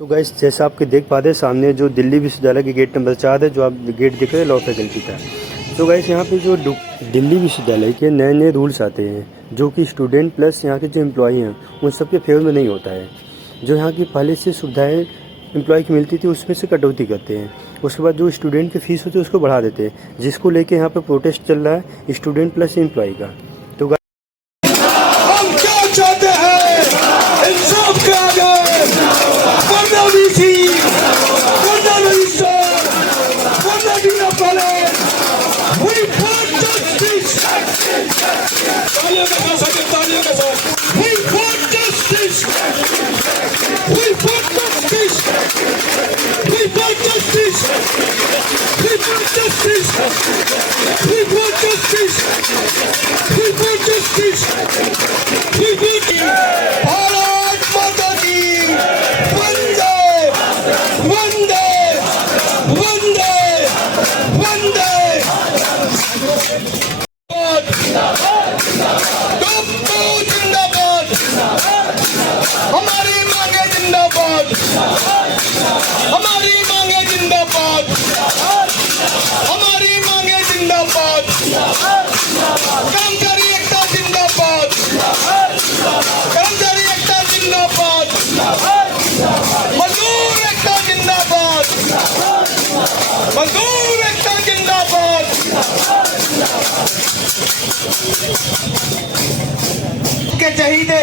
तो गाइस जैसा आपके देख पाते हैं सामने जो दिल्ली विश्वविद्यालय के गेट नंबर 4 है, जो आप गेट देख रहे हैं लॉ फैकल्टी का। तो गाइस यहाँ पे जो दिल्ली विश्वविद्यालय के नए नए रूल्स आते हैं जो कि स्टूडेंट प्लस यहाँ के जो एम्प्लॉई हैं उन सब के फेवर में नहीं होता है। जो यहाँ की पहले से सुविधाएँ एम्प्लॉय की मिलती थी उसमें से कटौती करते हैं। उसके बाद जो स्टूडेंट की फ़ीस होती है उसको बढ़ा देते हैं, जिसको लेके यहाँ पर प्रोटेस्ट चल रहा है स्टूडेंट प्लस एम्प्लॉय का। तो हम क्या चाहते हैं इंसाफ के आगे वरना वीसी वरना रजिस्टर वरना डीना कॉलेज वी फॉर जस्टिस। तालियों के साथ सबके तालियों के साथ we for justice we for justice we for justice we for justice we for justice we for justice. भारत माता की वंदे वंदे वंदे वंदे। टोप्पो जिंदाबाद, हमारी मांगे जिंदाबाद, हमारी मांगे जिंदाबाद, हमारी मांगे जिंदाबाद। कर्मचारी एकता जिंदाबाद, कर्मचारी एकता जिंदाबाद, मजदूर एकता जिंदाबाद, मजदूर एकता जिंदाबाद। के चहीते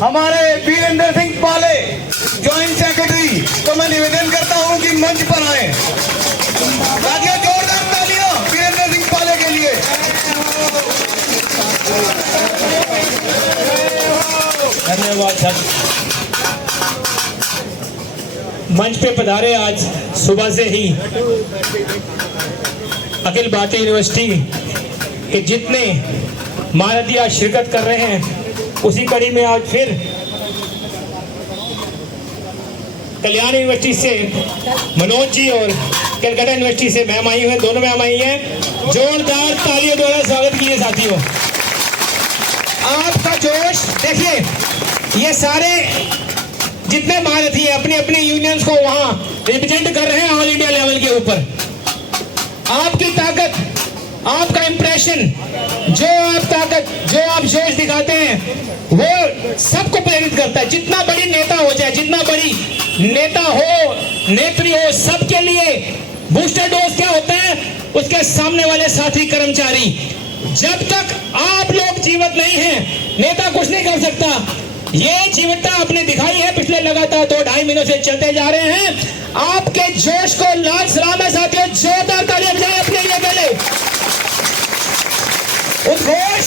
हमारे वीरेंद्र सिंह पाले ज्वाइंट सेक्रेटरी तो मैं निवेदन करता हूं कि मंच पर आए। तालियां, जोरदार तालियां वीरेंद्र सिंह पाले के लिए। धन्यवाद सर। मंच पे पधारे आज सुबह से ही अखिल भारतीय यूनिवर्सिटी के जितने महारथी शिरकत कर रहे हैं, उसी कड़ी में आज फिर कल्याण यूनिवर्सिटी से मनोज जी और कलकत्ता यूनिवर्सिटी से मैम आई हुई हैं, दोनों मैम आई हैं। जोरदार तालियों द्वारा स्वागत कीजिए साथियों। आपका जोश देखिए, ये सारे जितने महारथी हैं अपने अपने यूनियंस को वहां रिप्रेजेंट कर रहे हैं ऑल इंडिया लेवल के ऊपर। आपकी ताकत, आपका इंप्रेशन, जो आप ताकत, जो आप जोश दिखाते हैं वो सबको प्रेरित करता है। जितना बड़ी नेता हो जाए, जितना बड़ी नेता हो, नेत्री हो, सबके लिए बूस्टर डोज क्या होता है? उसके सामने वाले साथी कर्मचारी। जब तक आप लोग जीवित नहीं हैं, नेता कुछ नहीं कर सकता। ये जीवटता आपने दिखाई है पिछले लगातार 2-2.5 महीनों से चलते जा रहे हैं। आपके जोश को लाल सलाम है साथियों। जोरदार तालियां बजाएं अपने लिए पहले। उद्घोष,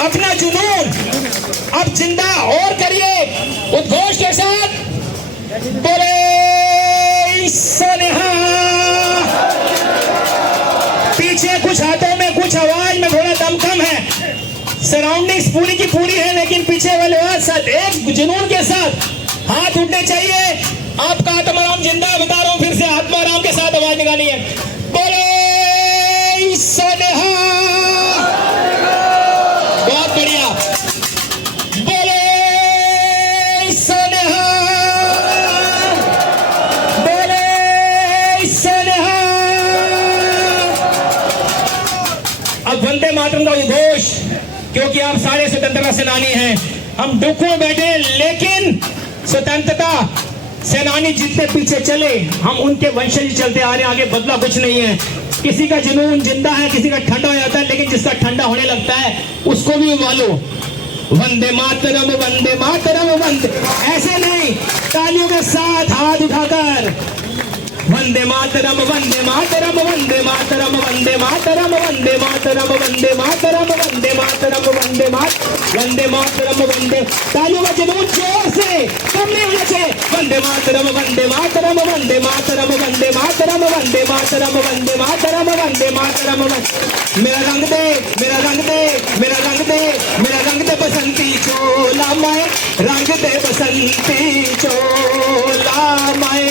अपना जुनून अब जिंदा और करिए उद्घोष के साथ। बोले सोनिहा। पीछे कुछ हाथों में, कुछ आवाज में थोड़ा दम कम है। सराउंडिंग्स पूरी की पूरी है, लेकिन पीछे वाले साथ एक जुनून के साथ हाथ उठने चाहिए। आपका आत्माराम जिंदा, बता रहा हूं फिर से, आत्माराम के साथ आवाज निकाली है। बोले सोनिहा। बहुत बढ़िया। बोले सोनिहा, बोले सोनिहा। अब वंदे मातरम का उद्घोष, क्योंकि आप सारे स्वतंत्रता सेनानी हैं। हम दुख में बैठे, लेकिन स्वतंत्रता सेनानी जितने पीछे चले, हम उनके वंशज चलते आ रहे हैं, आगे बदला कुछ नहीं है। किसी का जुनून जिंदा है, किसी का ठंडा हो जाता है, लेकिन जिसका ठंडा होने लगता है उसको भी उबालो। वंदे मातरम, वंदे मातरम, वंदे। ऐसे नहीं, तालियों के साथ हाथ उठाकर वंदे मातरम, वंदे मातरम, वंदे मातरम, वंदे मातरम, वंदे मातरम, वंदे मातरम, वंदे मातरम, वंदे वंदे मातरम, वंदे। तालियों का जुनून जोर से, कम नहीं होना चाहिए। वंदे मातरम, वंदे मातरम, वंदे मातरम, वंदे मातरम, वंदे मातरम, वंदे मातरम, वंदे मातरम। मेरा रंग दे, मेरा रंग दे, मेरा रंग दे, मेरा रंग दे बसंती चोला मैं, रंग दे बसंती चोला मैं,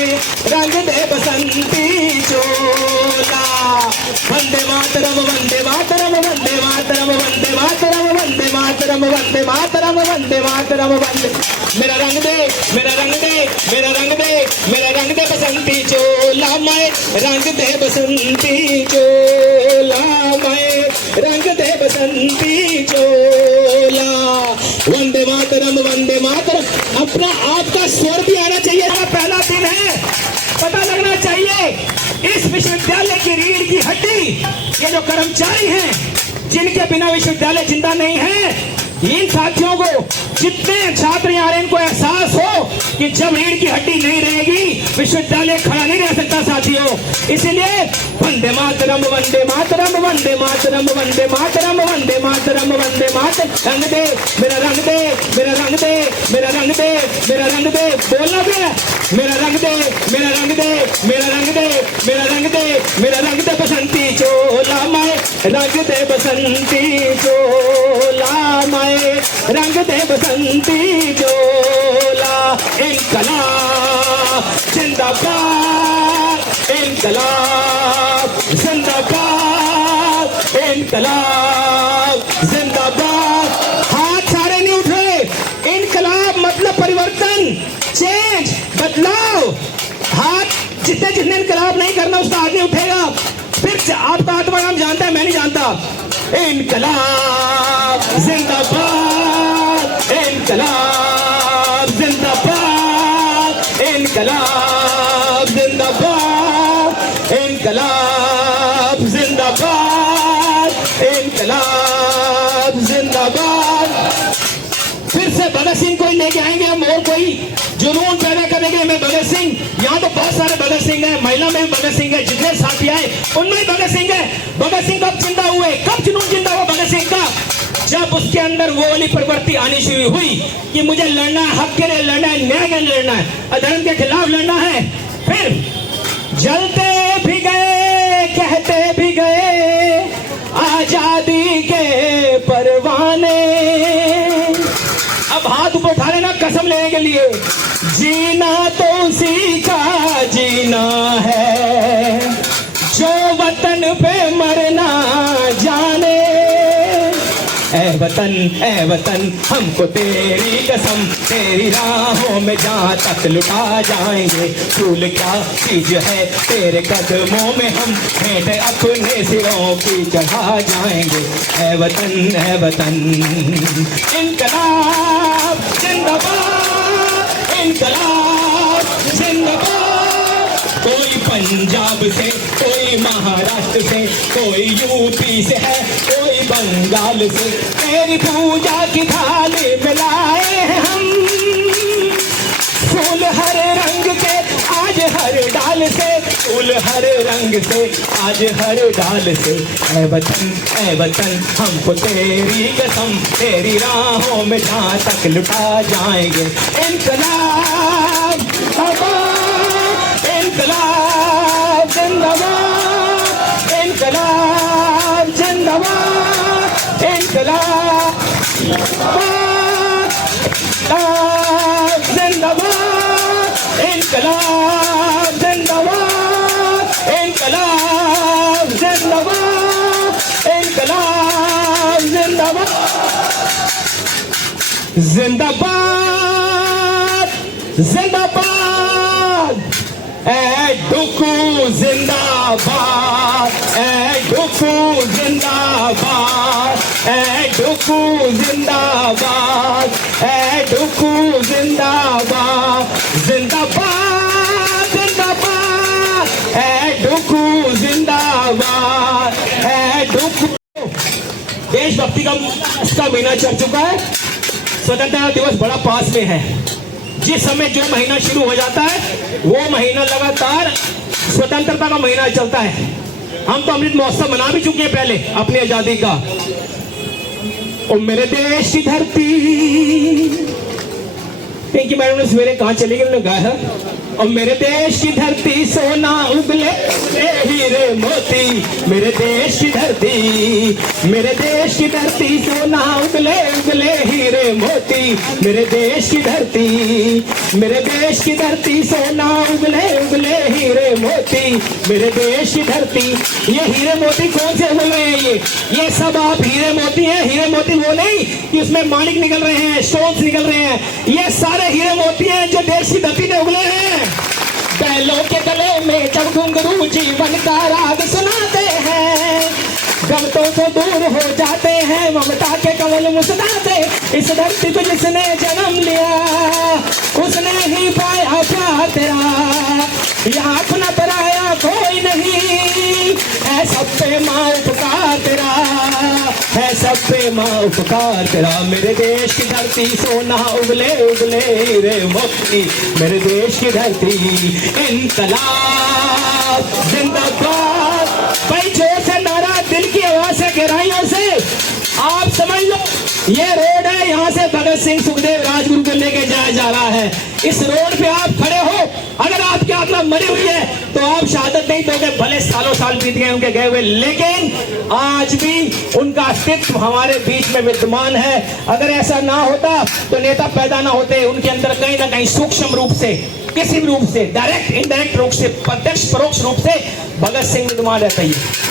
रंग दे बसंती चोला। वंदे मातरम, वंदे मातरम, वंदे मातरम, वंदे मातरम, वंदे मातरम, मातरम वंदे मातरम वंदे मातरम वंदे। मेरा रंग दे मेरा रंग दे मेरा रंग दे मेरा रंग दे बसंती चोला मैं रंग दे बसंती चोला मैं रंग दे बसंती चोला। वंदे मातरम वंदे मातरम। अपना आपका स्वर भी आना चाहिए। पहला दिन है, पता लगना चाहिए इस विश्वविद्यालय की रीढ़ की हड्डी ये जो कर्मचारी हैं जिनके बिना विश्वविद्यालय जिंदा नहीं है, इन साथियों को जितने छात्र यहाँ रहे इनको एहसास हो कि जब रीढ़ की हड्डी नहीं रहेगी विश्वविद्यालय खड़ा नहीं रह सकता साथियों। इसलिए वंदे मातरम वंदे मातरम वंदे मातरम वंदे मातरम वंदे मातरम वंदे मातरम। रंग दे मेरा रंग दे मेरा रंग दे मेरा रंग दे मेरा रंग दे। बोलना क्या? मेरा रंग दे मेरा रंग दे मेरा रंग दे मेरा रंग दे मेरा रंग दे बसंती चोला मैं रंग दे बसंती चोला मैं रंग दे बसंती चोला। इनकलाब जिंदाबाद इनकलाब जिंदाबाद इनकलाब जिंदाबाद। हाथ सारे नहीं उठ रहे। इनकलाब मतलब परिवर्तन, चेंज, बदलाव। हाथ जितने जितने इनकलाब नहीं करना उसका हाथ नहीं उठेगा। फिर आपका आत्मा नाम जानता है, मैं नहीं जानता। इनकलाब जिंदाबाद इनकलाब जिंदाबाद इनकलाब जिंदाबाद इनकलाब जिंदाबाद इनकलाब जिंदाबाद। फिर से भगत सिंह को ही लेके आएंगे हम, और कोई जुनून पैदा करेंगे हमें भगत सिंह। यहाँ तो बहुत सारे भगत सिंह है, महिला में भी भगत सिंह है, जितने साथी आए उनमें भगत सिंह है। भगत सिंह कब जिंदा हुए, कब जुनून जिंदा हुआ भगत सिंह का? जब उसके अंदर वो वाली प्रवृत्ति आनी शुरू हुई कि मुझे लड़ना है, हक के लिए लड़ना है, न्याय के लिए लड़ना है, अधर्म के खिलाफ लड़ना है। फिर जलते भी गए कहते भी गए आजादी के परवाने। अब हाथ ऊपर उठा लेना कसम लेने के लिए। जीना तो उसी का जीना है जो वतन पे मरना जाने। ए वतन हमको तेरी कसम, तेरी राहों में जहाँ तक लुटा जाएंगे। फूल क्या चीज है तेरे कदमों में, हम भेंट अपने सिरों की चढ़ा जाएंगे। ए वतन इनकलाब जिंदाबाद इनकलाब जिंदाबाद। कोई पंजाब से, कोई महाराष्ट्र से, कोई यूपी से है, कोई बंगाल से। तेरी पूजा की थाली मिलाए हैं हम, फूल हर रंग के आज हर डाल से, फूल हर रंग से आज हर डाल से। ए वतन हमको तेरी कसम, तेरी राहों में जहाँ तक लुटा जाएंगे। इनकलाब इनकलाब जिंदाबाद इनकलाब जिंदाबाद इनकलाब जिंदाबाद इनकलाब जिंदाबाद इनकलाब जिंदाबाद इनकलाब जिंदाबाद जिंदाबाद जिंदाबाद। ए डुकू जिंदाबाद ए डुकू जिंदाबाद ए डुकू जिंदाबाद ए डुकू जिंदाबाद जिंदाबाद जिंदाबाद ए डुकू जिंदाबाद ए डुकू। देशभक्ति का इसका महीना चल चुका है, स्वतंत्रता दिवस बड़ा पास में है। जिस समय जो महीना शुरू हो जाता है वो महीना लगातार स्वतंत्रता का महीना चलता है। हम तो अमृत महोत्सव मना भी चुके हैं पहले अपनी आजादी का। ओ मेरे देश की धरती, पिंकी मैडम ने सवेरे कहाँ चली गई, उन्होंने गाया और मेरे देश की धरती सोना उगले उगले हीरे मोती, मेरे देश की धरती, मेरे देश की धरती सोना उगले उगले हीरे मोती, मेरे देश की धरती, मेरे देश की धरती सोना उगले उगले हीरे मोती, मेरे देश की धरती। ये हीरे मोती कौन से उगल रहे हैं? ये सब आप हीरे मोती हैं। हीरे मोती वो नहीं कि उसमें माणिक निकल रहे हैं, स्टोन्स निकल रहे हैं, ये सारे हीरे मोती हैं जो देश की धरती में उगले हैं। बैलों के गले में जब घुंघरू जीवन का राग सुनाते हैं, गमतों से दूर हो जाते हैं, ममता के कमल मुस्कुराते। इस धरती पे जिसने जन्म लिया उसने ही पाया प्यार तेरा, यहाँ अपना पराया कोई नहीं, है सब पे माँ उपकार तेरा, है सब पे माँ उपकार तेरा। मेरे देश की धरती सोना उगले उगले हीरे मोती, मेरे देश की धरती। इंकलाब जिंदाबाद, भाई जोर से नारा, दिल की आवाज से, गहराइयों से आप समझ लो। ये रोड है, यहाँ से भगत सिंह सुखदेव राजगुरु को लेके जाया जा रहा है। इस रोड पे आप खड़े हो, अगर आपकी आत्मा मरी हुई है तो आप शहादत नहीं दोगे, भले सालों साल बीत गए उनके गए हुए, लेकिन आज भी उनका अस्तित्व हमारे बीच में विद्यमान है। अगर ऐसा ना होता तो नेता पैदा ना होते। उनके अंदर कहीं ना कहीं सूक्ष्म रूप से, किसी भी रूप से, डायरेक्ट इनडायरेक्ट रूप से, प्रत्यक्ष परोक्ष रूप से भगत सिंह विद्यमान रहता है।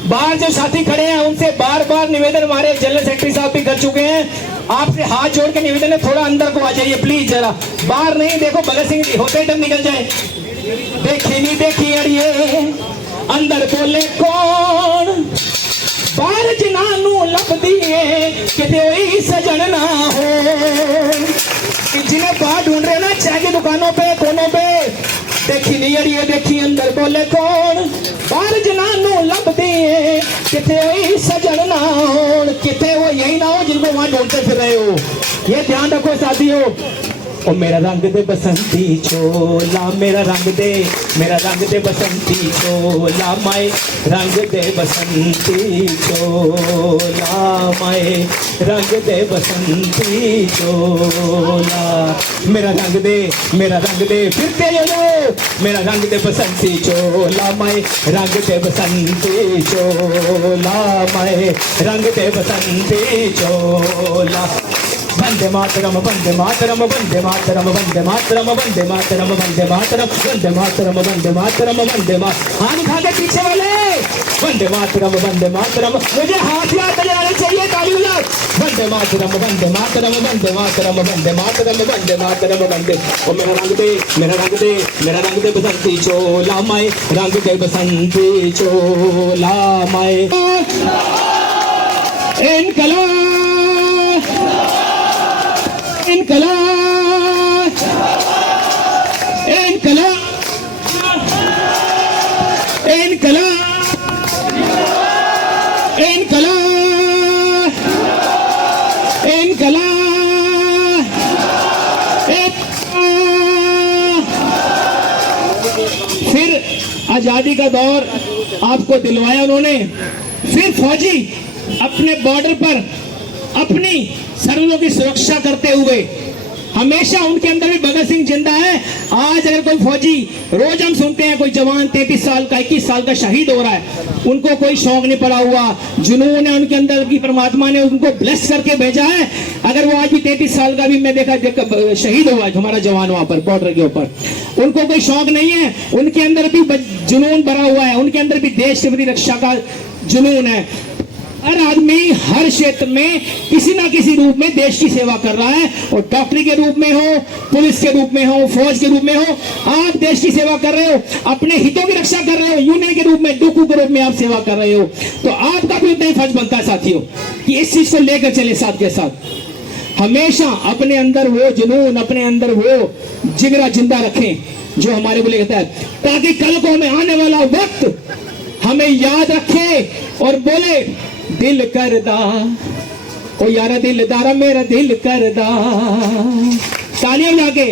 बाहर जो साथी खड़े हैं उनसे बार बार निवेदन, हमारे जनरल सेक्रेटरी साहब भी कर चुके हैं, आपसे हाथ जोड़ के निवेदन है, थोड़ा अंदर को आ जाइए प्लीज, जरा बाहर नहीं। देखो भगत सिंह होते ही निकल जाए। देखी नहीं देखी अड़िए अंदर बोले कौन, बाहर जनानू लब दिए कि सजन ना हो। जिन्हें बाहर ढूंढ रहे ना चाय की दुकानों पे, कोनों पे, देखी नहीं अड़िए देखी अंदर बोले कौन, बाहर जनानू लब दिए किथे सजन ना हो। किथे वो यही ना हो जिनको वहां ढूंढते फिर रहे हो। ये ध्यान रखो साथियों। ओ मेरा रंग दे बसंती चोला, मेरा रंग दे, मेरा रंग दे बसंती चोला, माए रंग दे बसंती चोला, माए रंग दे बसंती चोला, मेरा रंग दे, मेरा रंग दे, फिर तेरे लो, मेरा रंग दे बसंती चोला, माए रंग दे बसंती चोला, माए रंग दे बसंती चोला। वंदे मातरम वंदे मातरम वंदे मातरम वंदे मातरम वंदे मातरम वंदे मातरम वंदे मातरम वंदे मातरम वंदे मातरम। हाथ उठा के पीछे वाले, वंदे मातरम वंदे मातरम। मुझे हाथ याद बजाने चाहिए, ताली बजाओ। वंदे मातरम वंदे मातरम वंदे मातरम वंदे मातरम वंदे मातरम वंदे। ओ मेरा रंग दे, मेरा रंग दे, मेरा रंग दे बसंती चोला, माए रंग दे बसंती चोला, माए। इनकलाब इनकलाब इनकलाब इनकलाब इनकलाब इनकलाब। फिर आजादी का दौर आपको दिलवाया उन्होंने। फिर फौजी अपने बॉर्डर पर अपनी सरहदों की सुरक्षा करते हुए, हमेशा उनके अंदर भी भगत सिंह जिंदा है। आज अगर कोई फौजी, रोज हम सुनते हैं कोई जवान 33 साल का 21 साल का शहीद हो रहा है, उनको कोई शौक नहीं पड़ा हुआ, जुनून है उनके अंदर की, परमात्मा ने उनको ब्लेस करके भेजा है। अगर वो आज भी 33 साल का भी मैं देखा शहीद हुआ हमारा जवान वहां पर बॉर्डर के ऊपर, उनको कोई शौक नहीं है, उनके अंदर भी जुनून भरा हुआ है, उनके अंदर भी देश के प्रति रक्षा का जुनून है। हर आदमी हर क्षेत्र में किसी ना किसी रूप में देश की सेवा कर रहा है, और डॉक्टरी के रूप में हो, पुलिस के रूप में हो, फौज के रूप में हो, आप देश की सेवा कर रहे हो, अपने हितों की रक्षा कर रहे हो, यूनियन के रूप में, डुकू के रूप में आप सेवा कर रहे हो। तो आपका भी उतना ही फर्ज बनता है साथियों कि इस चीज को लेकर चले साथ के साथ। हमेशा अपने अंदर वो जुनून, अपने अंदर वो जिगरा जिंदा रखें जो हमारे को लेकर है, ताकि कल को हमें आने वाला वक्त हमें याद रखे और बोले दिल करदा ओ यारा दिलदारा मेरा दिल करदा। तालियां बजा के,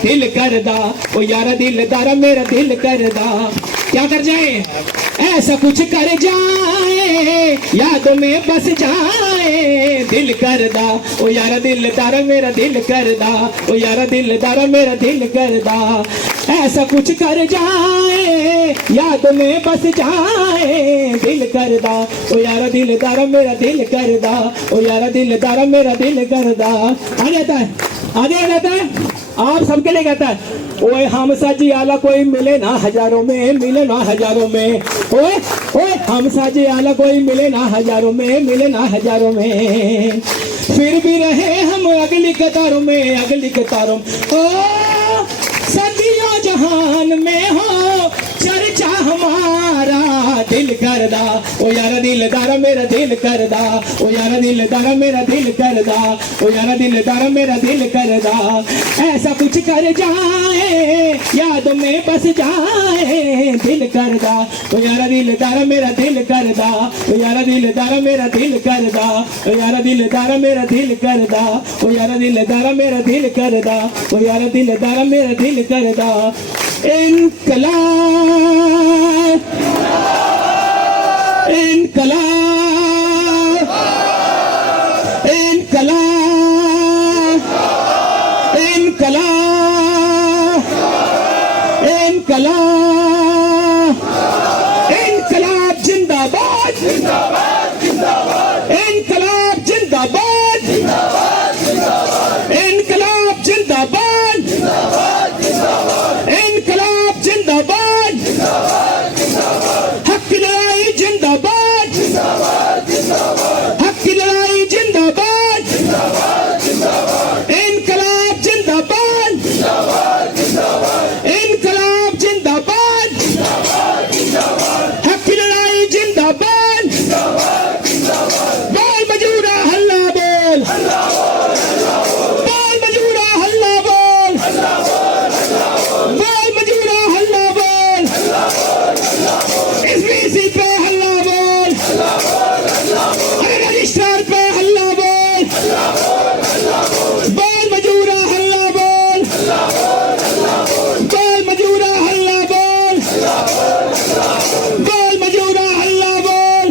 दिल करदा ओ यारा दिलदारा मेरा दिल करदा। क्या कर जाए? ऐसा कुछ कर जाए यादों में बस जाए दिल करदा ओ यारा दिलदार मेरा दिल करदा ओ यारा दिलदार मेरा दिल करदा ऐसा कुछ कर जाए यादों में बस जाए दिल करदा ओ यारा दिलदार मेरा दिल करदा ओ यारा दिलदार मेरा दिल करदा। आ जाता है आप सबके लिए कहता है ओए हम साजी आला कोई मिले ना हजारों में मिले ना हजारों में ओए ओए हम साजी आला कोई मिले ना हजारों में मिले ना हजारों में फिर भी रहे हम अगली कतारों में अगली कतारों में ओ सदियों जहान में हो चर्चा हमारा दिल करदा ओ यारा दिलदार मेरा दिल करदा ओ यारा दिलदार मेरा दिल करदा ओ यारा दिलदार मेरा दिल करदा ऐसा कुछ कर जाए यादों में बस जाए दिल करदा ओ यारा दिलदार मेरा दिल करदा ओ यारा दिलदार मेरा दिल करदा ओ यारा दिलदार मेरा दिल करदा ओ यारा दिलदार मेरा दिल करदा ओ यारा दिलदार मेरा दिल करदा। इनकलाब इनकलाब इनकलाब इनकलाब इनकलाब इनकलाब जिंदाबाद जिंदाबाद जिंदाबाद इनकलाब जिंदाबाद जिंदाबाद जिंदाबाद इनकलाब जिंदाबाद जिंदाबाद जिंदाबाद इनकलाब जिंदाबाद जिंदाबाद जिंदाबाद हक की लड़ाई जिंदाबाद जिंदाबाद जिंदाबाद हक की लड़ाई जिंदाबाद जिंदाबाद जिंदाबाद इनकलाब जिंदाबाद जिंदाबाद जिंदाबाद इनकलाब जिंदाबाद जिंदाबाद जिंदाबाद हक की लड़ाई जिंदाबाद जिंदाबाद जिंदाबाद बोल मजूरा हल्ला बोल बोल मजूरा हल्ला बोल बोल मजूरा हल्ला बोल एसबीसी पे हल्ला बोल अरे रजिस्ट्रार पे हल्ला बोल बोल मजूरा हल्ला बोल बोल मजूरा हल्ला बोल बोल मजूरा हल्ला बोल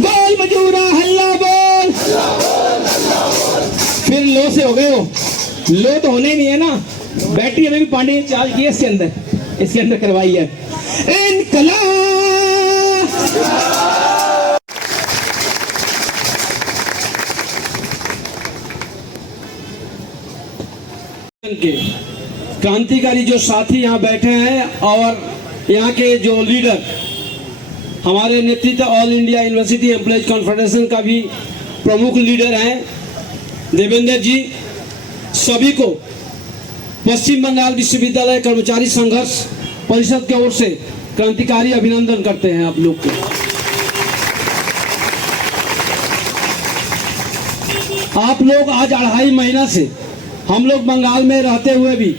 बोल मजूरा हल्ला बोल। फिर लो से हो गए हो लो तो होने ही नहीं है ना बैटरी अभी भी पांडे ने चार्ज की है इसके अंदर करवाई है इनकलाब के क्रांतिकारी जो साथी यहाँ बैठे हैं और यहाँ के जो लीडर हमारे नेतृत्व all India university employees confederation का भी प्रमुख लीडर हैं देवेंद्र जी, सभी को पश्चिम बंगाल विश्वविद्यालय कर्मचारी संघर्ष परिषद की ओर से क्रांतिकारी अभिनंदन करते हैं आप लोग को। आप लोग आज 2.5 महीना से हम लोग बंगाल में रहते हुए भी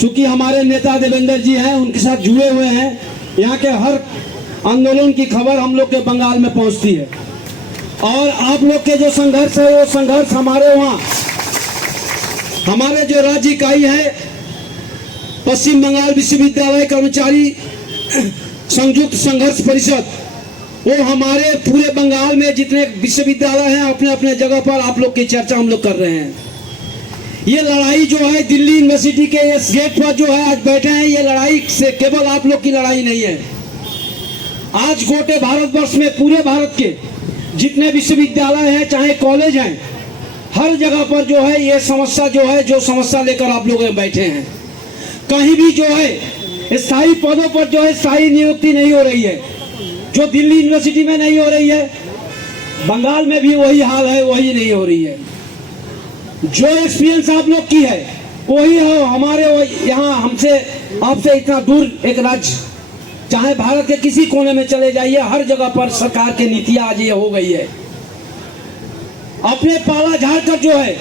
चूंकि हमारे नेता देवेंद्र जी हैं उनके साथ जुड़े हुए हैं, यहाँ के हर आंदोलन की खबर हम लोग के बंगाल में पहुंचती है और आप लोग के जो संघर्ष है वो संघर्ष हमारे वहाँ हमारे जो राज्य इकाई है पश्चिम बंगाल विश्वविद्यालय कर्मचारी संयुक्त संघर्ष परिषद, वो हमारे पूरे बंगाल में जितने विश्वविद्यालय हैं अपने अपने जगह पर आप लोग की चर्चा हम लोग कर रहे हैं। ये लड़ाई जो है दिल्ली यूनिवर्सिटी के इस गेट पर जो है आज बैठे हैं, ये लड़ाई से केवल आप लोग की लड़ाई नहीं है। आज गोटे भारतवर्ष में पूरे भारत के जितने विश्वविद्यालय हैं चाहे कॉलेज हैं, हर जगह पर जो है ये समस्या जो समस्या लेकर आप लोग बैठे हैं। कहीं भी जो है स्थायी पदों पर जो है स्थायी नियुक्ति नहीं हो रही है, जो दिल्ली यूनिवर्सिटी में नहीं हो रही है, बंगाल में भी वही हाल है, वही नहीं हो रही है। जो एक्सपीरियंस आप लोग की है वही हो हमारे यहाँ हमसे आपसे इतना दूर एक राज्य, चाहे भारत के किसी कोने में चले जाइए, हर जगह पर सरकार की नीतियां आज ये हो गई है। अपने पाला झाड़कर जो है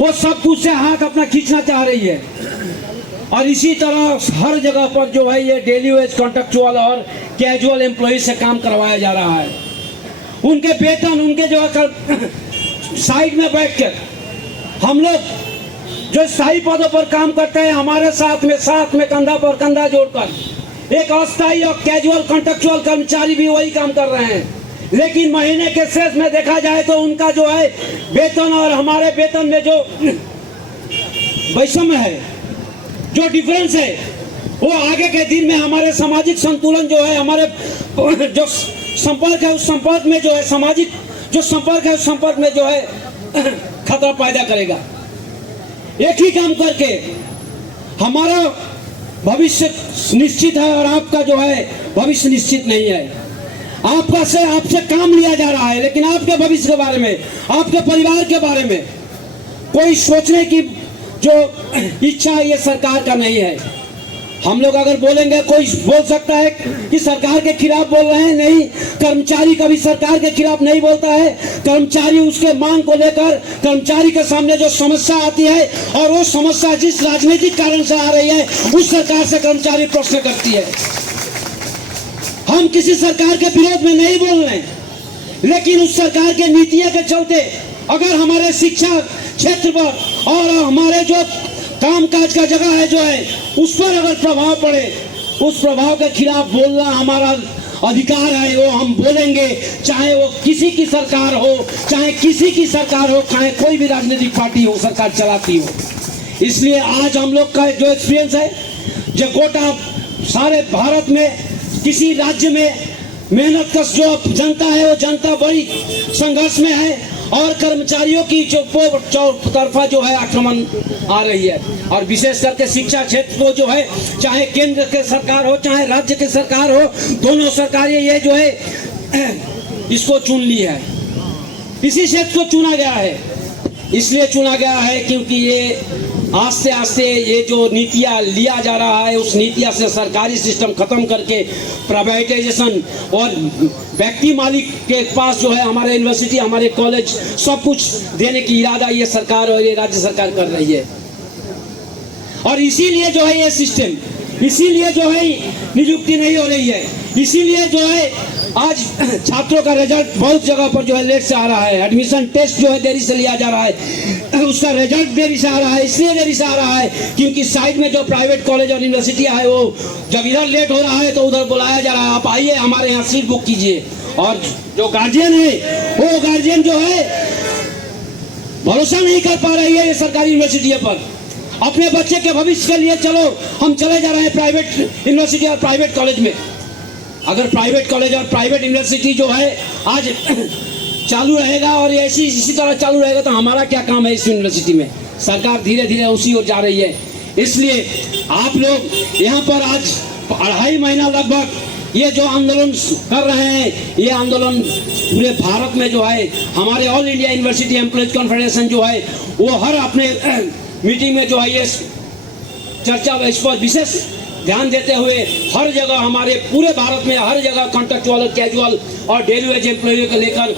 वो सब कुछ से हाथ अपना खींचना चाह रही है और इसी तरह हर जगह पर जो है ये डेली वेज कॉन्ट्रैक्चुअल और कैजुअल एम्प्लॉय से काम करवाया जा रहा है। उनके वेतन उनके जो है साइड में बैठकर हम लोग जो स्थायी पदों पर काम करते हैं हमारे साथ में कंधा पर कंधा जोड़कर एक अस्थायी और कैजुअल कॉन्ट्रेक्चुअल कर्मचारी भी वही काम कर रहे हैं, लेकिन महीने के शेष में देखा जाए तो उनका जो है वेतन और हमारे वेतन में जो वैषम्य है, जो डिफरेंस है, वो आगे के दिन में हमारे सामाजिक संतुलन जो है, हमारे जो संपर्क है उस संपर्क में जो है, सामाजिक जो संपर्क है उस संपर्क में जो है खतरा पैदा करेगा। एक ही काम करके हमारा भविष्य निश्चित है और आपका जो है भविष्य निश्चित नहीं है। आपसे काम लिया जा रहा है, लेकिन आपके भविष्य के बारे में, आपके परिवार के बारे में कोई सोचने की जो इच्छा ये सरकार का नहीं है। हम लोग अगर बोलेंगे, कोई बोल सकता है कि सरकार के खिलाफ बोल रहे हैं, नहीं, कर्मचारी कभी सरकार के खिलाफ नहीं बोलता है। कर्मचारी उसके मांग को लेकर, कर्मचारी के सामने जो समस्या आती है और वो समस्या जिस राजनीतिक कारण से आ रही है उस सरकार से कर्मचारी प्रश्न करती है। हम किसी सरकार के विरोध में नहीं बोल रहे, लेकिन उस सरकार के नीतियों के चलते अगर हमारे शिक्षा क्षेत्र पर और हमारे जो कामकाज का जगह है जो है उस पर अगर प्रभाव पड़े, उस प्रभाव के खिलाफ बोलना हमारा अधिकार है, वो हम बोलेंगे, चाहे वो किसी की सरकार हो, चाहे किसी की सरकार हो, चाहे कोई भी राजनीतिक पार्टी हो सरकार चलाती हो। इसलिए आज हम लोग का जो एक्सपीरियंस है, जो गोटा सारे भारत में किसी राज्य में मेहनत कश जो जनता है वो जनता बड़ी संघर्ष में है और कर्मचारियों की जो तरफा जो है आक्रमण आ रही है। और विशेष करके शिक्षा क्षेत्र को जो है, चाहे केंद्र के सरकार हो चाहे राज्य के सरकार हो, दोनों सरकारें ये जो है इसको चुन ली है, इसी क्षेत्र को चुना गया है। इसलिए चुना गया है क्योंकि ये आस्ते आस्ते ये जो नीतियाँ लिया जा रहा है उस नीतियाँ से सरकारी सिस्टम खत्म करके प्राइवेटाइजेशन और व्यक्ति मालिक के पास जो है हमारे यूनिवर्सिटी, हमारे कॉलेज सब कुछ देने की इरादा ये सरकार और ये राज्य सरकार कर रही है। और इसीलिए जो है ये सिस्टम, इसीलिए जो है नियुक्ति नहीं हो रही है, इसीलिए जो है आज छात्रों का रिजल्ट बहुत जगह पर जो है लेट से आ रहा है, एडमिशन टेस्ट जो है देरी से लिया जा रहा है, उसका रिजल्ट देरी से आ रहा है। इसलिए देरी से आ रहा है क्योंकि साइड में जो प्राइवेट कॉलेज और यूनिवर्सिटियां है वो जब इधर लेट हो रहा है तो उधर बुलाया जा रहा है, आप आइए हमारे यहाँ सीट बुक कीजिए। और जो गार्जियन है वो गार्जियन जो है भरोसा नहीं कर पा रही है ये सरकारी यूनिवर्सिटियों पर। अपने बच्चे के भविष्य के लिए चलो हम चले जा रहे हैं प्राइवेट यूनिवर्सिटी और प्राइवेट कॉलेज में। अगर प्राइवेट कॉलेज और प्राइवेट यूनिवर्सिटी जो है आज चालू रहेगा और ऐसी इसी तरह चालू रहेगा तो हमारा क्या काम है इस यूनिवर्सिटी में। सरकार धीरे धीरे उसी ओर जा रही है। इसलिए आप लोग यहाँ पर आज 2.5 महीना लगभग ये जो आंदोलन कर रहे हैं, ये आंदोलन पूरे भारत में जो है हमारे all India university employees confederation जो है वो हर अपने मीटिंग में जो है ये चर्चा इस पर विशेष ध्यान देते हुए हर जगह हमारे पूरे भारत में हर जगह कॉन्ट्रैक्चुअल, कैजुअल और डेली वेज एम्प्लॉय को लेकर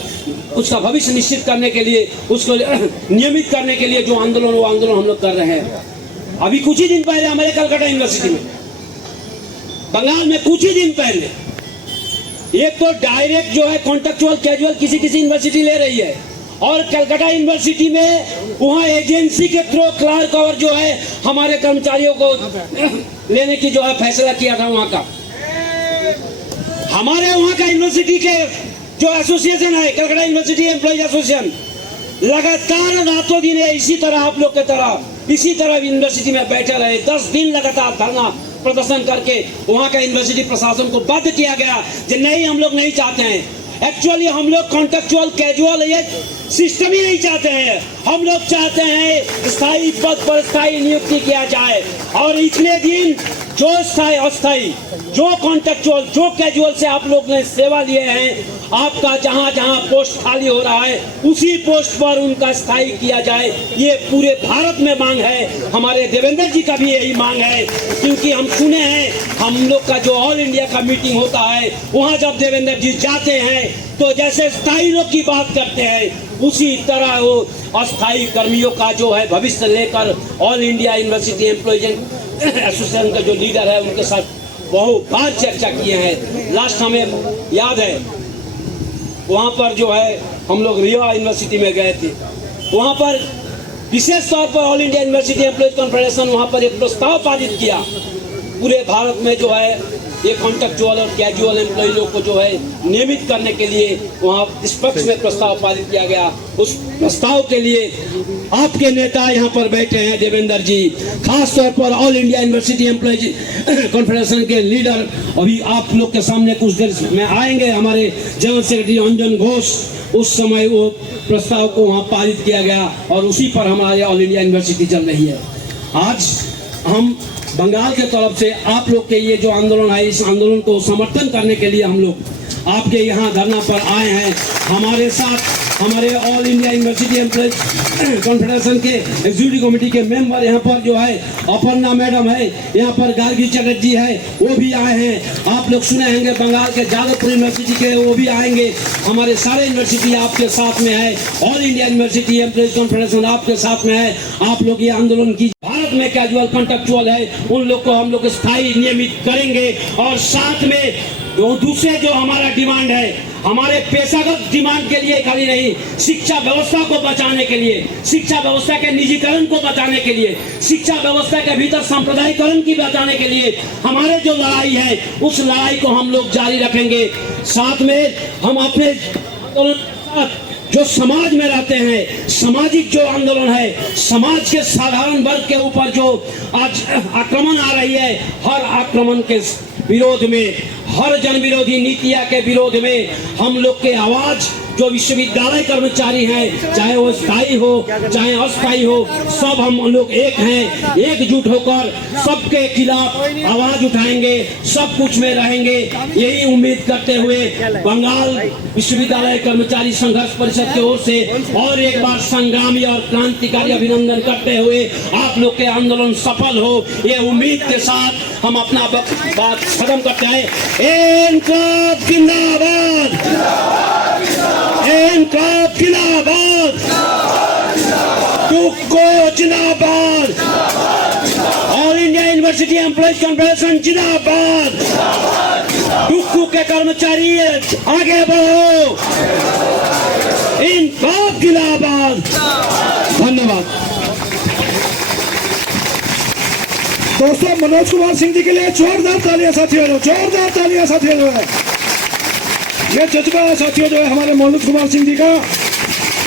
उसका भविष्य निश्चित करने के लिए, उसको नियमित करने के लिए जो आंदोलन वो आंदोलन हम लोग कर रहे हैं। अभी कुछ ही दिन पहले हमारे कलकत्ता यूनिवर्सिटी में, बंगाल में कुछ ही दिन पहले एक तो डायरेक्ट जो है कॉन्ट्रैक्चुअल कैजुअल किसी यूनिवर्सिटी ले रही है और कलकत्ता यूनिवर्सिटी में वहाँ एजेंसी के थ्रू क्लर्क और जो है हमारे कर्मचारियों को लेने की जो है फैसला किया था। वहाँ का हमारे वहाँ का यूनिवर्सिटी के जो एसोसिएशन है कलकत्ता यूनिवर्सिटी एम्प्लॉयज एसोसिएशन लगातार रातों दिन इसी तरह आप लोग की तरह इसी तरह यूनिवर्सिटी में बैठे रहे। 10 दिन लगातार धरना प्रदर्शन करके वहाँ का यूनिवर्सिटी प्रशासन को बाध्य किया गया कि नहीं, हम लोग नहीं चाहते हैं। एक्चुअली हम लोग कॉन्ट्रैक्चुअल कैजुअल ये सिस्टम ही नहीं चाहते हैं। हम लोग चाहते हैं स्थायी पद पर स्थायी नियुक्ति किया जाए और इतने दिन जो स्थायी अस्थायी जो कॉन्ट्रैक्चुअल जो कैजुअल से आप लोग ने सेवा लिए हैं, आपका जहां जहां पोस्ट खाली हो रहा है उसी पोस्ट पर उनका स्थायी किया जाए। ये पूरे भारत में मांग है। हमारे देवेंद्र जी का भी यही मांग है क्योंकि हम सुने हैं हम लोग का जो ऑल इंडिया का मीटिंग होता है वहां जब देवेंद्र जी जाते हैं तो जैसे स्थायी लोग की बात करते हैं उसी तरह वो अस्थायी कर्मियों का जो है भविष्य लेकर all India university employees association का जो लीडर है उनके साथ बहुत बार चर्चा किए हैं। लास्ट हमें याद है वहाँ पर जो है हम लोग रिवा यूनिवर्सिटी में गए थे, वहाँ पर विशेष तौर पर all India university employees confederation वहाँ पर एक प्रस्ताव पारित किया पूरे भारत में जो है ये कॉन्ट्रेक्चुअल और कैजुअल एम्प्लॉय लोग को जो है नियमित करने के लिए वहाँ इस पक्ष में प्रस्ताव पारित किया गया। उस प्रस्ताव के लिए आपके नेता यहाँ पर बैठे हैं देवेंद्र जी, खास तौर पर all India university employees confederation के लीडर अभी आप लोग के सामने कुछ देर में आएंगे। हमारे जनरल सेक्रेटरी अंजन घोष, उस समय वो प्रस्ताव को वहाँ पारित किया गया और उसी पर हमारे ऑल इंडिया यूनिवर्सिटी चल रही है। आज हम बंगाल के तरफ से आप लोग के ये जो आंदोलन है, इस आंदोलन को समर्थन करने के लिए हम लोग आपके यहाँ धरना पर आए हैं। हमारे साथ हमारे all India university employees confederation के एग्जीक्यूटिव कमेटी के मेंबर यहाँ पर जो है अपर्णा मैडम है, यहाँ पर गार्गी चटर्जी है, वो भी आए हैं। आप लोग सुने होंगे बंगाल के जादवपुर यूनिवर्सिटी के, वो भी आएंगे। हमारे सारे यूनिवर्सिटी आपके साथ में है, all India university employees confederation आपके साथ में है। आप लोग ये आंदोलन की भारत में कैजुअल कॉन्ट्रेक्चुअल है उन लोग को हम लोग स्थायी नियमित करेंगे। और साथ में दूसरे जो हमारा डिमांड है, हमारे पेशागत डिमांड के लिए खाली नहीं, शिक्षा व्यवस्था को बचाने के लिए, शिक्षा व्यवस्था के निजीकरण को बचाने के लिए, शिक्षा व्यवस्था के भीतर सांप्रदायिकरण की बचाने के लिए हमारे जो लड़ाई है उस लड़ाई को हम लोग जारी रखेंगे। साथ में हम अपने जो समाज में रहते हैं, सामाजिक जो आंदोलन है, समाज के साधारण वर्ग के ऊपर जो आज आक्रमण आ रही है, हर आक्रमण के विरोध में, हर जन विरोधी नीतियां के विरोध में हम लोग के आवाज जो विश्वविद्यालय कर्मचारी हैं, चाहे वो स्थायी हो चाहे अस्थायी हो, सब हम लोग एक हैं, एकजुट होकर सबके खिलाफ आवाज उठाएंगे, सब कुछ में रहेंगे। यही उम्मीद करते हुए बंगाल विश्वविद्यालय कर्मचारी संघर्ष परिषद की ओर से और एक बार संग्रामी और क्रांतिकारी अभिनंदन करते हुए आप लोग के आंदोलन सफल हो, ये उम्मीद के साथ हम अपना बात खत्म करते हैं। इनकलाब जिंदाबाद, इनकलाब जिंदाबाद, टुक्को जिंदाबाद, all India university employees confederation जिंदाबाद, टुक्को के कर्मचारी आगे बढ़ो, इनकलाब जिंदाबाद। धन्यवाद दोस्तों। मनोज कुमार सिंह जी के लिए जोरदार तालियां साथियों, जोरदार तालियां साथियों। जो है ये जज्बा है साथियों, जो है हमारे मनोज कुमार सिंह जी का,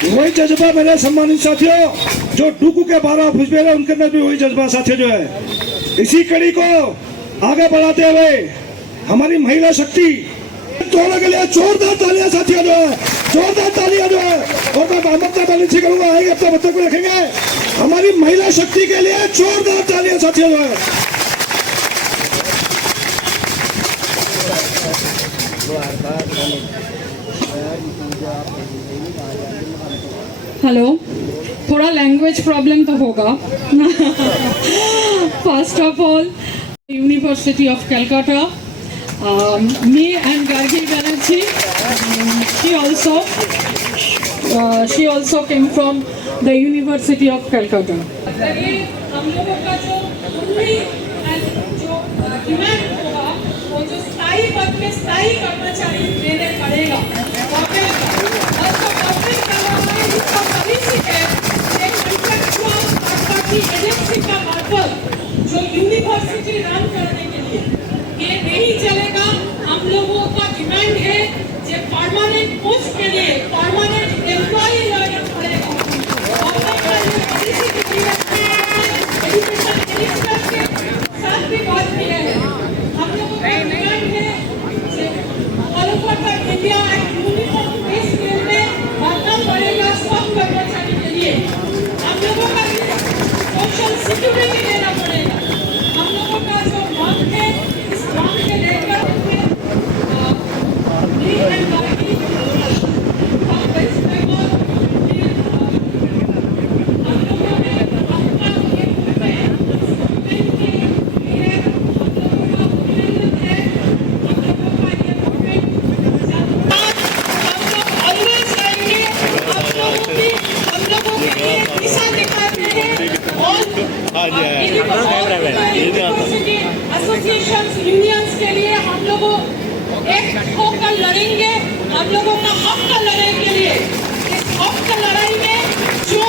वही जज्बा मेरे सम्मानित साथियों जो डुकू के 12 फुसबेर है उनके अंदर भी वही जज्बा साथियों। जो है इसी कड़ी को आगे बढ़ाते हुए हमारी महिला शक्ति दोनों के लिए जोरदार तालियां साथियों, जो है जोरदार तालियां जो है। और मैं मोहम्मद ताली से करूंगा, आएंगे अपने बच्चों को रखेंगे। हमारी महिला शक्ति के लिए जोरदार तालियां साथियों, जो है। हेलो, थोड़ा लैंग्वेज प्रॉब्लम तो होगा। First of all, university of Calcutta, me and Gargi Banerjee, she also came from the University of Calcutta. हम लोगों का जो डिमांड होगा वो जो स्थायी पद में स्थायी कर्मचारी देने पड़ेगा। एजेंसी का मार्फत जो यूनिवर्सिटी रन करने के लिए ये नहीं चलेगा। हम लोगों का डिमांड है कि परमानेंट पोस्ट के लिए परमानेंट एम्प्लॉय लेना पड़ेगा। एजुकेशन मिनिस्टर के साथ भी बात की है। हम लोगों का डिमांड है कि ऑल इंडिया एंड यूनिफॉर्म पे स्केल में बढ़ना पड़ेगा सब कर्मचारी के लिए। हम लोगों का सोशल सिक्योरिटी देना पड़ेगा। हम लोगों का जो मांग है इस मांग के लेकर एसोसिएशन यूनियंस के लिए हम लोगों एक होकर लड़ेंगे। हम लोगों का हक का लड़ाई के लिए इस हक का लड़ाई में जो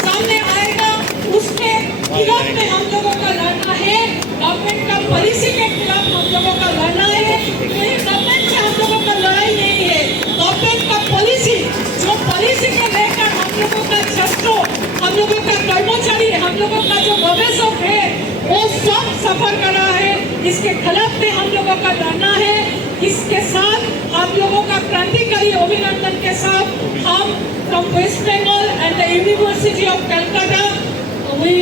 सामने आएगा उसके खिलाफ में हम लोगों का लड़ना है। गवर्नमेंट का पॉलिसी के खिलाफ हम लोगों का लड़ना है। ये गवर्नमेंट से हम लोगों का लड़ाई नहीं है, गवर्नमेंट का पॉलिसी, जो पॉलिसी को लेकर हम लोगों का छात्रों, हम लोगों का कर्मचारी, हम लोगों का जो भविष्य है वो सब सफर कर रहा है। इसके खिलाफ में हम लोगों का लड़ना है। इसके साथ हम लोगों का क्रांतिकारी अभिनंदन के साथ हम from west Bengal and the university of Calcutta we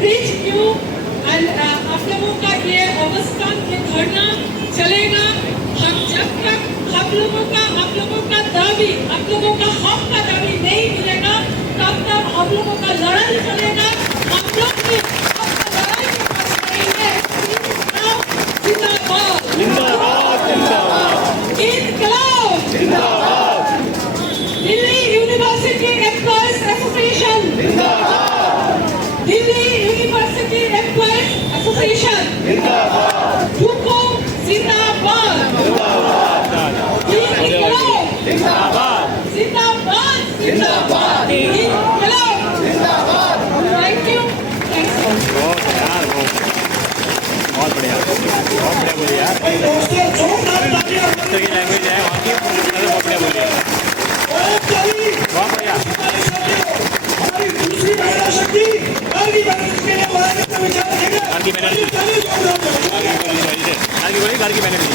preach you and आप लोगों का ये अवस्थान ये धरना चलेगा। हम जब तक आप लोगों का दाबी, आप लोगों का हक का दाबी नहीं मिलेगा तब तक हम लोगों का लड़ाई चलेगा। हम लोग भी आपका लड़ाई के पास रहेंगे। जिंदाबाद जिंदाबाद जिंदाबाद इनकलाब जिंदाबाद। दिल्ली यूनिवर्सिटी एम्प्लॉयज एसोसिएशन जिंदाबाद। दिल्ली यूनिवर्सिटी एम्प्लॉयज एसोसिएशन जिंदाबाद। यूको जिंदाबाद जिंदाबाद। इनकलाब जिंदाबाद जिंदाबाद जिंदाबाद। इनकलाब जिंदाबाद। Thank you. बहुत बढ़िया बोलिए यार। दोस्तों जोरदार तालियां तो ये लैंग्वेज है वहाँ की, बहुत बढ़िया बोलिए, बहुत बढ़िया। हमारी दूसरी महिला शक्ति कारगिल बैनर्जी के लिए हमारे कितना विचार रखेंगे? कारगिल बैनर्जी। कारगिल बैनर्जी।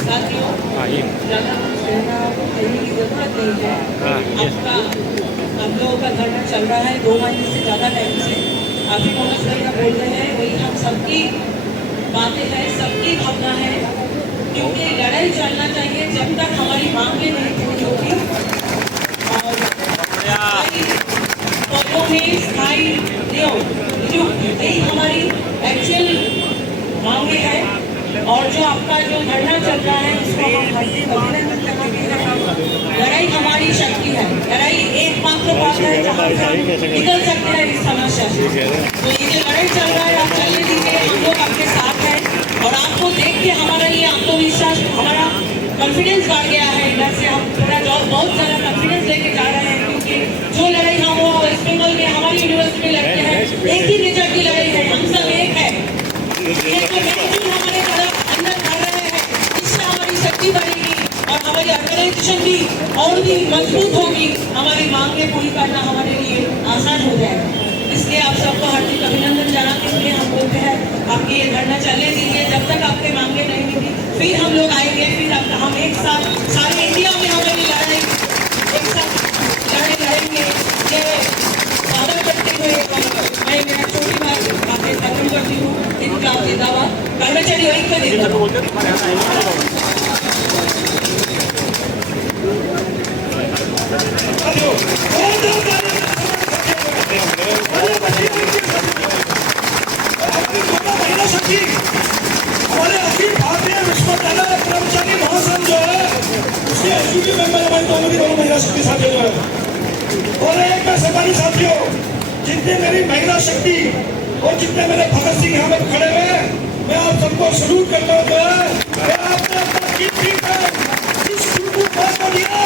साथियों, हाँ ये ज़्यादा कहना कहने की जरूरत नहीं है। आपका हम लोगों का धरना चल रहा है 2 महीने से ज़्यादा टाइम से। आप ही मनोज भैया बोल रहे हैं, वही हम सबकी बातें हैं, सबकी भावना है, क्योंकि लड़ाई चलना चाहिए जब तक हमारी मांगें नहीं पूरी होगी। और पदों में स्थायी नियुक्ति, यही हमारी एक्चुअल मांगे हैं। और जो आपका जो धरना चल रहा है उसको हम हार्दिक अभिनंदन करते हैं। लड़ाई हमारी शक्ति है, लड़ाई एकमात्र बात है जहाँ से हम निकल सकते हैं इस समस्या से। तो ये जो लड़ाई चल रहा है आप चलने दीजिए, हम लोग आपके साथ हैं। और आपको देख के हमारा ये आत्मविश्वास, हमारा कॉन्फिडेंस बढ़ गया है। इधर से हम थोड़ा बहुत ज़्यादा कॉन्फिडेंस लेके जा रहे हैं, क्योंकि जो लड़ाई हम वो वेस्ट बंगाल में हमारी यूनिवर्सिटी में लड़ते हैं, एक ही नेचर की लड़ाई है, हम सब एक है। ये जो मैगजीन हमारे तरफ अंदर कर रहे हैं, इससे हमारी शक्ति बढ़ेगी और हमारी ऑर्गेनाइजेशन भी और भी मजबूत होगी। हमारी मांगें पूरी करना हमारे लिए आसान हो जाएगा। इसलिए आप सबको हार्दिक अभिनंदन जनाते हुए हम बोलते हैं आपके ये धरना चलने दीजिए। जब तक आपके मांगे नहीं मिली फिर हम लोग आएंगे, फिर हम एक साथ सारे इंडिया में हमारी लड़ाई एक साथ लड़ेंगे। ये वादा करते हुए मैं मेरा छोटी बातें खत्म करती हूँ। इनका जिंदाबाद, कर्मचारी ऐक्य जिंदाबाद। महिला शक्ति हमारे अखिल भारतीय विश्वविद्यालय कर्मचारी महासंघ जो है उसके एग्जीक्यूटिव मेंबर हमारी दोनों की दोनों महिला शक्ति साथियों जो है। और एक मैं सरकारी साथियों, जितने मेरी महिला शक्ति और जितने मेरे भगत सिंह यहाँ पर खड़े हुए हैं, मैं आप सबको सलूट करता हूँ। जो है आपने अपना गीत भी इस गुरु को बहुत दिया।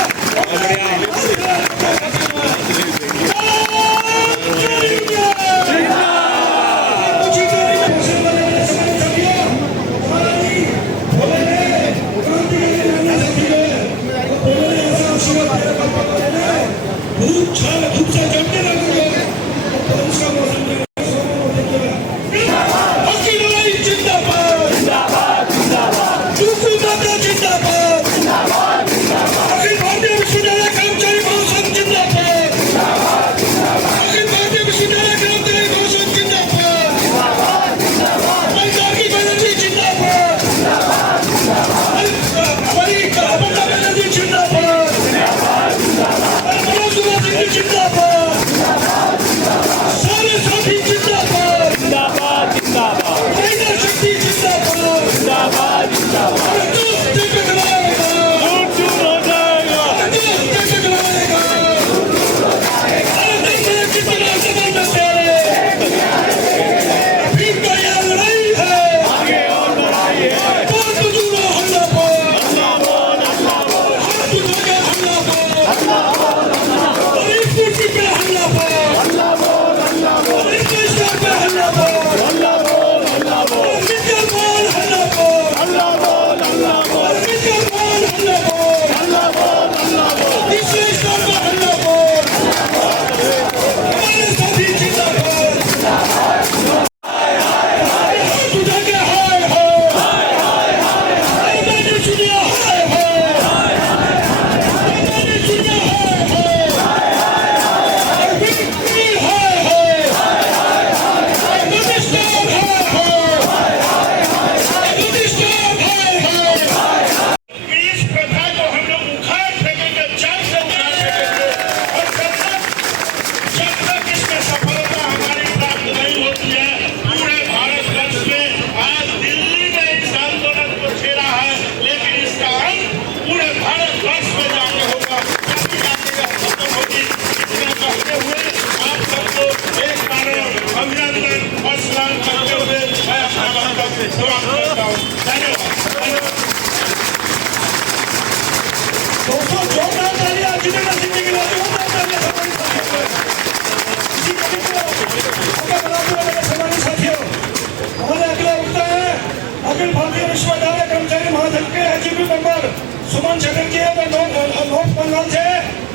धूप से जमने लगेंगे तो उसका मौसम जिंदाबाद जिंदाबाद जिंदाबाद। अखिल भारतीय विश्वविद्यालय कर्मचारी महासंघ दोस्तों जोरदार तालियां जितेंद्र सिंह जी के लिए, जोरदार तालियां सम्मानित साथियों। इसी कड़ी को आगे बढ़ाते हुए मेरे सम्मानित साथियों, हमारे अगले वक्ता है अखिल भारतीय विश्वविद्यालय कर्मचारी महासंघ के एचयूपी मेंबर सुमन चटर्जी है, नॉर्थ बंगाल से,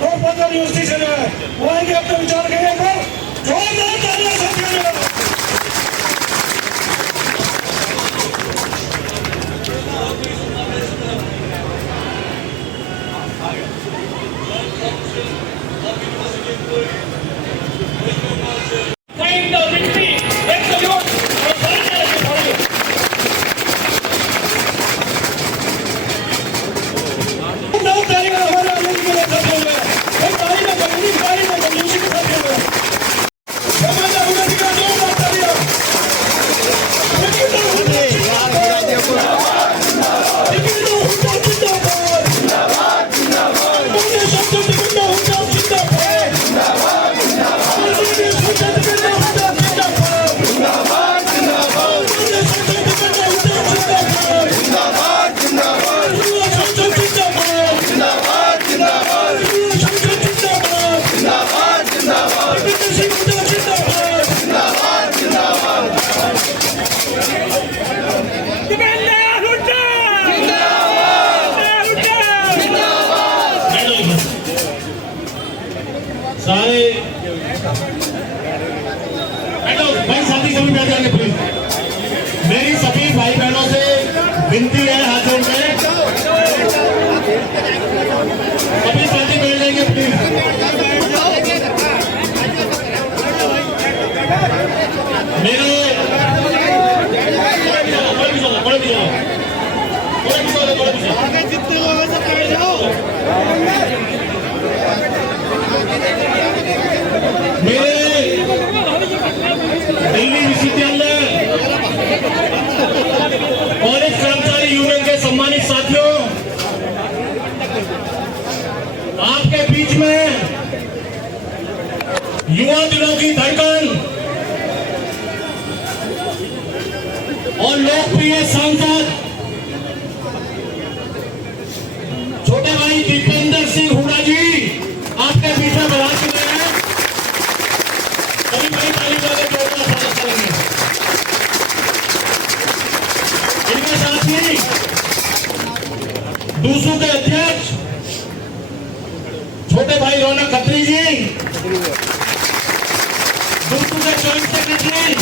नॉर्थ बंगाल यूनिवर्सिटी से जो है वो आएंगे अपने विचार कहेंगे पर जोरदार तालियां साथियों। Find the victory. Let's salute. जोरदार तालियां हमारे आनंद के लिए साथियों में, एक ताली में बंदी ताली में बंदी के साथियों में, समाजा उन्नति का जोरदार तालियां। सारे भाई साथी सभी बैठ जाएंगे प्लीज। मेरी सभी भाई बहनों से विनती है, हाथ जोड़ के सभी साथी बैठ जाएंगे प्लीज। मेरे दिल्ली विश्वविद्यालय कॉलेज कर्मचारी यूनियन के सम्मानित साथियों, आपके बीच में युवा दिनों की धड़कन और लोकप्रिय सांसद छोटे भाई दीपेंद्र सिंह हुड्डा जी आपके बीच में बयान कर रहे हैं। सभी बड़ी ताली बजाकर जोरदार स्वागत करेंगे। इनके साथ ही दूसरों के अध्यक्ष छोटे भाई रौनक खत्री जी, दूसरों के जॉइंट सेक्रेटरी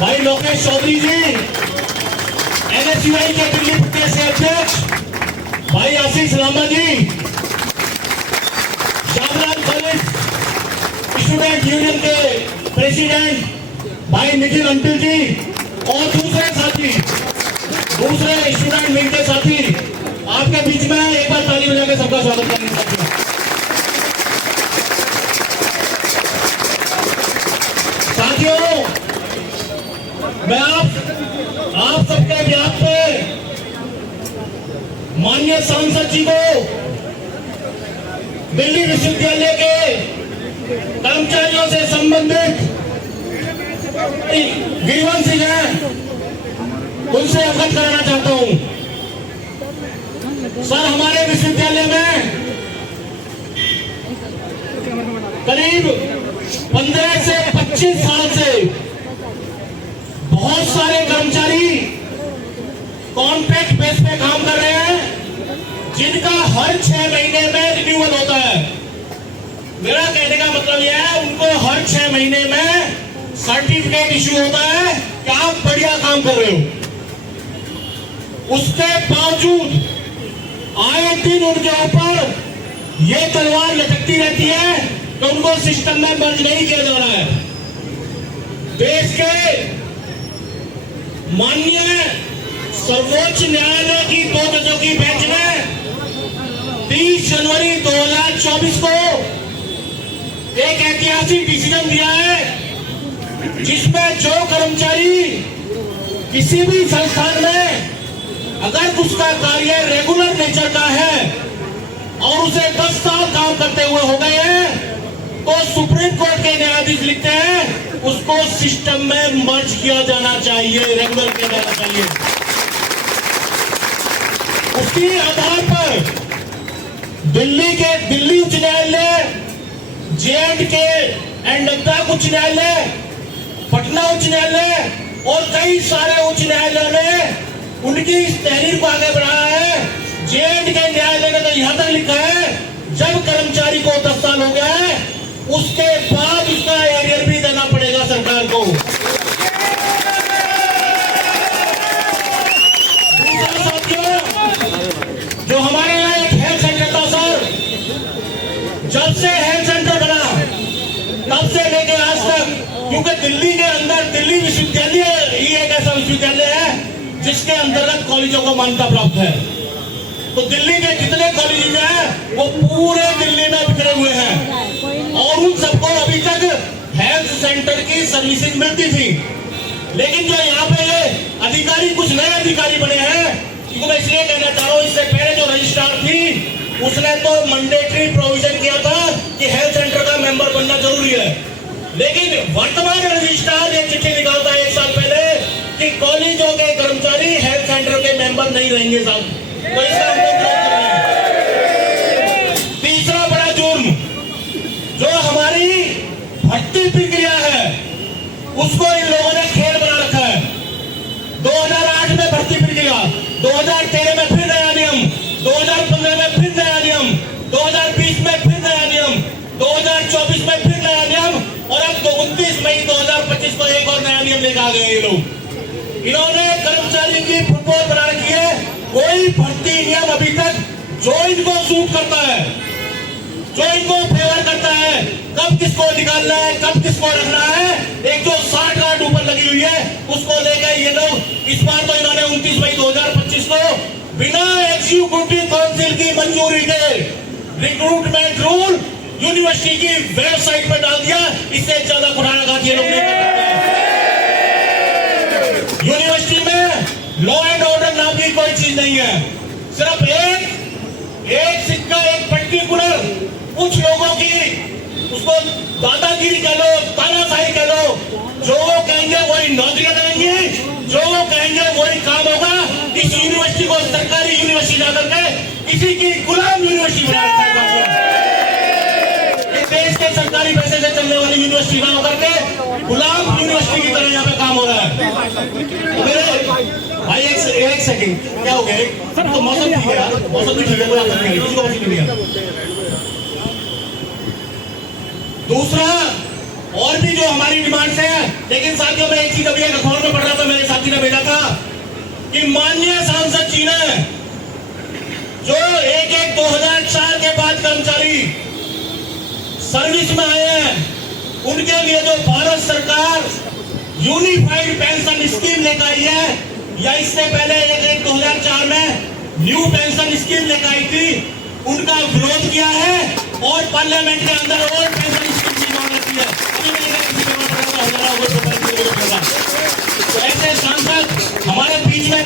भाई लोकेश चौधरी जी, एनएसयूआई के दिल्ली प्रदेश के अध्यक्ष भाई आशीष लांबा जी, शामलाल कॉलेज स्टूडेंट यूनियन के प्रेसिडेंट भाई निखिल अंटिल जी और दूसरे साथी, दूसरे स्टूडेंट विंग के साथी आपके बीच में एक बार ताली बजाकर सबका स्वागत करेंगे साथियों। साथियों, मैं आप सबके ज्ञान पे माननीय सांसद जी को दिल्ली विश्वविद्यालय के कर्मचारियों से संबंधित ग्रीवेंसेस हैं उनसे अवगत कराना चाहता हूं। सर, हमारे विश्वविद्यालय में करीब 15 से 25 साल से बहुत सारे कर्मचारी कॉन्ट्रैक्ट बेस पे काम कर रहे हैं, जिनका हर 6 महीने में रिन्यूअल होता है। मेरा कहने का मतलब यह है, उनको हर 6 महीने में सर्टिफिकेट इश्यू होता है कि आप बढ़िया काम कर रहे हो। उसके बावजूद आए दिन उनके ऊपर ये तलवार लटकती रहती है कि उनको सिस्टम में मर्ज नहीं किया जा रहा है। देश के माननीय सर्वोच्च न्यायालय की 2 जजों की बेंच ने 30 जनवरी 2024 को एक ऐतिहासिक डिसीजन दिया है, जिसमें जो कर्मचारी किसी भी संस्थान में अगर उसका कार्य रेगुलर नेचर का है और उसे 10 साल काम करते हुए हो गए हैं, तो सुप्रीम कोर्ट के न्यायाधीश लिखते हैं उसको इसको सिस्टम में मर्ज किया जाना चाहिए, रेगुलर किया जाना चाहिए। उसी आधार पर दिल्ली उच्च न्यायालय, J&K एंड लद्दाख उच्च न्यायालय, पटना उच्च न्यायालय और कई सारे उच्च न्यायालयों ने उनकी इस तहरीर को आगे बढ़ाया है। J&K न्यायालय ने तो यहां तक लिखा है, जब कर्मचारी को 10 साल हो गया है उसके बाद उसका एरियर भी देना पड़ेगा सरकार को। दूसरा साथियों, जो हमारे यहाँ एक हेल्थ सेंटर था सर, जब से हेल्थ सेंटर बना तब से लेके आज तक, क्योंकि दिल्ली के अंदर दिल्ली विश्वविद्यालय ही एक ऐसा विश्वविद्यालय है जिसके अंतर्गत कॉलेजों को मान्यता प्राप्त है। तो दिल्ली के जितने कॉलेज हैं वो पूरे दिल्ली में बिखरे हुए हैं और उन सबको अभी तक हेल्थ सेंटर की सर्विसेज मिलती थी। लेकिन जो यहाँ पे ये अधिकारी, कुछ नए अधिकारी बने हैं, क्योंकि मैं इसलिए कहना चाह रहा हूँ, इससे पहले जो रजिस्ट्रार थी उसने तो मैंडेटरी प्रोविजन किया था कि हेल्थ सेंटर का मेंबर बनना जरूरी है। लेकिन वर्तमान रजिस्ट्रार ये चिट्ठी निकालता है 1 साल पहले कि कॉलेजों के कर्मचारी हेल्थ सेंटर के मेंबर नहीं रहेंगे साहब। तो इसका हम लोग विरोध कर रहे हैं। तीसरा बड़ा जुर्म, जो हमारी भर्ती प्रक्रिया है उसको इन लोगों ने खेल बना रखा है। 2008 में भर्ती प्रक्रिया, 2013 में फिर नया नियम, 2015 में फिर नया नियम, 2020 में फिर नया नियम, 2024 में फिर नया नियम और अब 29 मई 2025 को एक और नया नियम लेकर आ गए ये लोग। इन्होंने कर्मचारी की फुटबॉल बना रखी है। कोई भर्ती नियम अभी तक जो इनको सूट करता है, जो इनको फेवर करता है, कब किसको निकालना है, कब किसको रखना है, एक जो 60 गांठ ऊपर लगी हुई है उसको लेकर ये लोग इस बार तो इन्होंने 29 मई 2025 को बिना एग्जीक्यूटिव काउंसिल की मंजूरी के रिक्रूटमेंट रूल यूनिवर्सिटी की वेबसाइट पर डाल दिया। इससे ज्यादा कुठाराघात ये लोग नहीं कर सकते। यूनिवर्सिटी में लॉ एंड ऑर्डर नाम की कोई चीज नहीं है। सिर्फ एक सिक्का, एक पर्टिकुलर कुछ लोगों की, उसको दादागिरी कह लो, तानाशाही कह लो, जो वो कहेंगे वही नौकरियां देंगे, जो वो कहेंगे वही काम होगा। इस यूनिवर्सिटी को सरकारी यूनिवर्सिटी जाकर के किसी की गुलाम यूनिवर्सिटी बना रखा है। देश के सरकारी पैसे से चलने वाली यूनिवर्सिटी ना होकर के गुलाम यूनिवर्सिटी की तरह यहाँ पे काम हो रहा है। भाई एक सेकंड, क्या हो गया सर? तो मौसम ठीक है यार, मौसम भी ठीक है, कोई आपत्ति नहीं, किसको आपत्ति नहीं है। दूसरा और भी जो हमारी डिमांड्स हैं, लेकिन साथियों में एक चीज अभी एक अखबार में पढ़ रहा था, मेरे साथी ने भेजा था कि माननीय सांसद जी ने जो 2004 के बाद कर्मचारी सर्विस में आए हैं उनके लिए जो भारत सरकार यूनिफाइड पेंशन स्कीम लेकर आई है, या इससे पहले 2004 में न्यू पेंशन स्कीम लेकर आई थी, उनका विरोध किया है और पार्लियामेंट के अंदर और पेंशन स्कीम की मांग रखी है। अभी मैंने किसी के तो ऐसे सांसद हमारे बीच में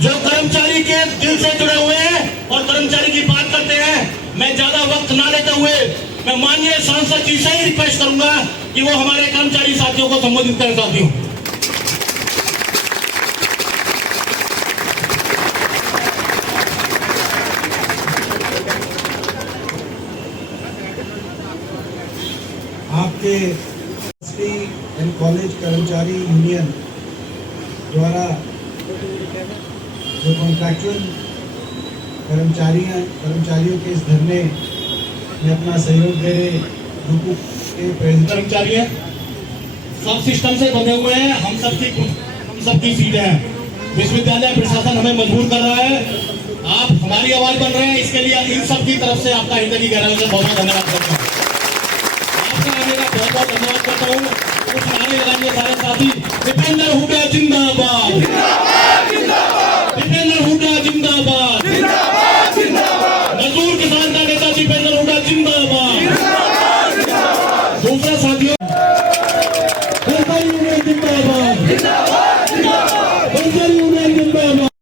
जो कर्मचारी के दिल से जुड़े हुए हैं और कर्मचारी की बात करते हैं, मैं ज्यादा वक्त ना लेते हुए मैं माननीय सांसद जी से ही रिक्वेस्ट करूंगा कि वो हमारे कर्मचारी साथियों को संबोधित करें। साथियों, आपके यूनिवर्सिटी एंड कॉलेज कर्मचारी यूनियन द्वारा जो कॉन्ट्रैक्चुअल कर्मचारियों के इस धरने में अपना सहयोग दे रहे ग्रुप के प्रेसिडेंट कर्मचारी हैं, सब सिस्टम से बंधे हुए हैं, हम सबकी सीटें हैं। विश्वविद्यालय प्रशासन हमें मजबूर कर रहा है, आप हमारी आवाज बन रहे हैं, इसके लिए इन सब की तरफ से आपका हृदय की गहराई से बहुत बहुत धन्यवाद करता हूँ। आपका आने का बहुत बहुत धन्यवाद करता हूँ। कुछ नारे लगाएंगे सारे साथी। दीपेंद्र हुड्डा जिंदाबाद, दीपेंद्र हुड्डा जिंदाबाद, मजदूर किसान का नेता दीपेंद्र हुड्डा जिंदाबाद। दूसरा साथियों, सरकारी यूनियन जिंदाबाद।